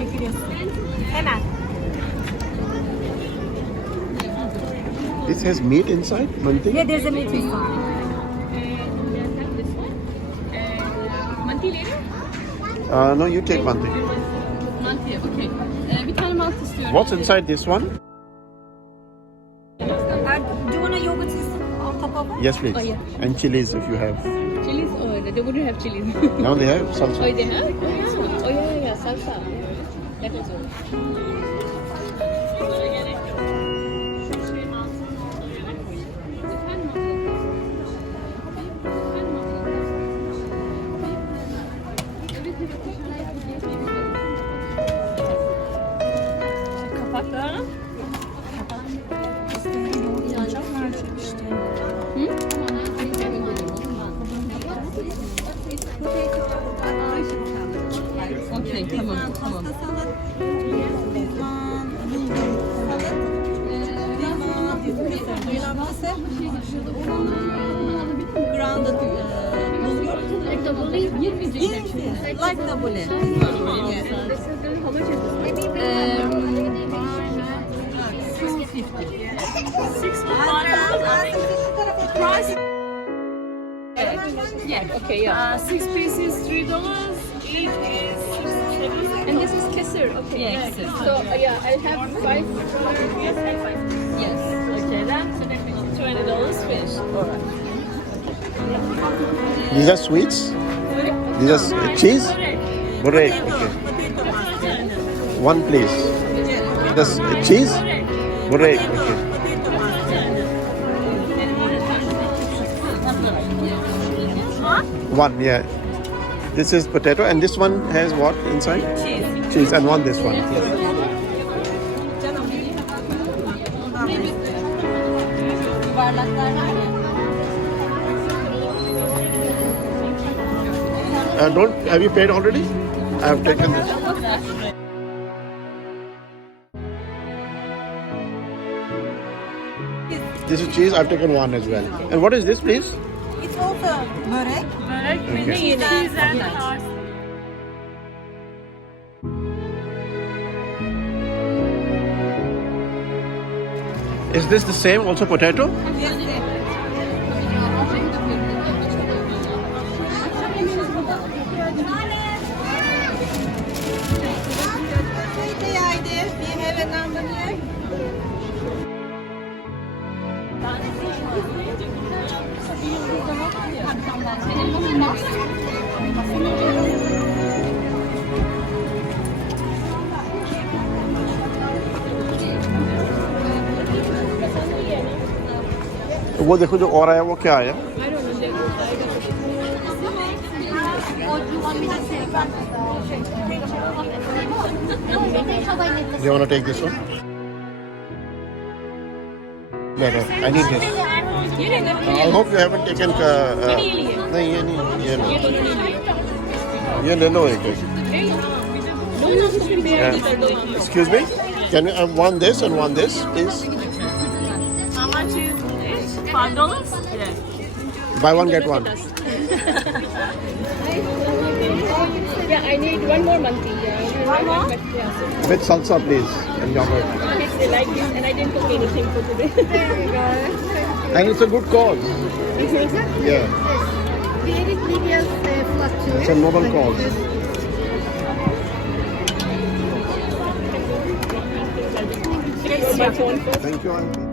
çekiliyorsun. Hemen. This has meat inside, manti? Yeah, there's a meat inside. Manti later? No, you take manti. Manti, okay. Bir tane mantı istiyorum. What's inside this one? Do you want a yogurt system on top of it? Yes, please. Oh, yeah. And chilies if you have. Chilies? Oh, they wouldn't have chilies. Now they have Oh, salsa. they have? Oh, yeah. Salsa. That was all. Kapaklarına. Okey, tamam. Grounded bulgur. Like the bully? Like the bully. How much is this? Maybe 650. Price? Yeah, okay, yeah. 6 pieces, $3. 8 is 7. And this is kesser, okay. Yeah, nice. kesser. So, yeah, I'll have 5. Yes, and 5. Yes. Okay, then. So that means $20 fish. Alright. These are sweets? These are cheese? Burek. Okay. One please. This cheese? Burek. Okay. One, yeah. This is potato, and this one has what inside? Cheese. Cheese, and one this one. Have you paid already? I have taken this. This is cheese. I've taken one as well. And what is this, please? It's also börek. Börek with Okay. cheese and sauce. Is this the same? Also potato? We have a number here. वो देखो जो और आया वो क्या आया? Do you want to take this one? No, I need this. I hope you haven't taken. नहीं ये नहीं ये ले लो एक. Yeah. Excuse me. Can you have one this and one this, please? How much is this? $5? Yeah. Buy one get one. Yeah, I need one more manti. One more? Yeah. With salsa, please, and yogurt. Kids, they like this, and I didn't cook anything for today. There we go. And it's a good cause. Yeah, Very biggest fluctuate. it's a noble cause. My phone. Thank you, auntie.